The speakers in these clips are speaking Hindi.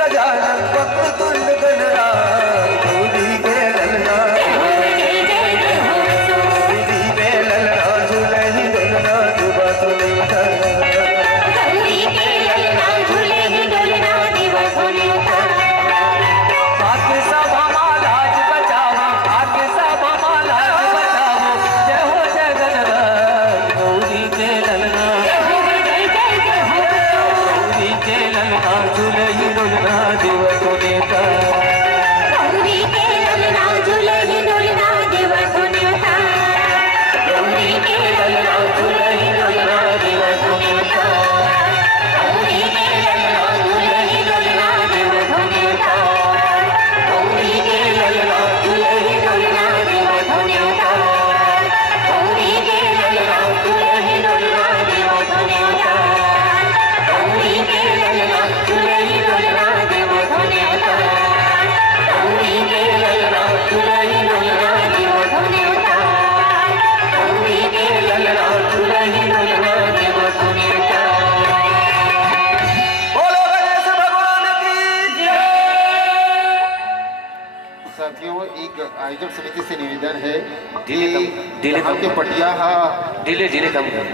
गजानन वक्रतुंड गणराज गौरी के ललना गौरी के ललना झूले ही डोलना दिवा सुनी गौरी के ललना झूले ही डोलना दिवा सुनी आके सब लाज बचाओ आके सब लाज बचाओ जय हो जय गणराज गौरी के ललना गौरी के ललना झूले ही डोलना दिवा सुनी गौरी के ललना झूले ही डोलना दिवा सुनी गौरी के ललना झूले ही डोलना दिवा सुनी गौरी के ललना झूले ही डोलना दिवा सुनी गौरी के ललना झूले ही डोलना दिवा सुनी गौरी के ललना झूले ही डोलना दिवा सुनी गौरी के ललना झूले ही डोलना दिवा सुनी गौरी के ललना झूले ही डोलना दिवा सुनी गौरी के ललना झूले ही डोलना दिवा सुनी। बोलो गणेश भगवान की जय। साथियों, एक आयोजक समिति से निवेदन है ढीले यहाँ के पटिया ढीले कम कर।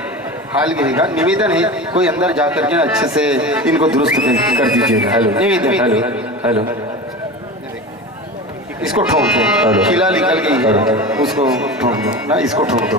हाल रहेगा। निवेदन है कोई अंदर जा करके अच्छे से इनको दुरुस्त कर दीजिएगा। हेलो निवेदन। हेलो इसको ठोक दो, खिला निकल गई, उसको ठोक दो ना, इसको ठोक दो।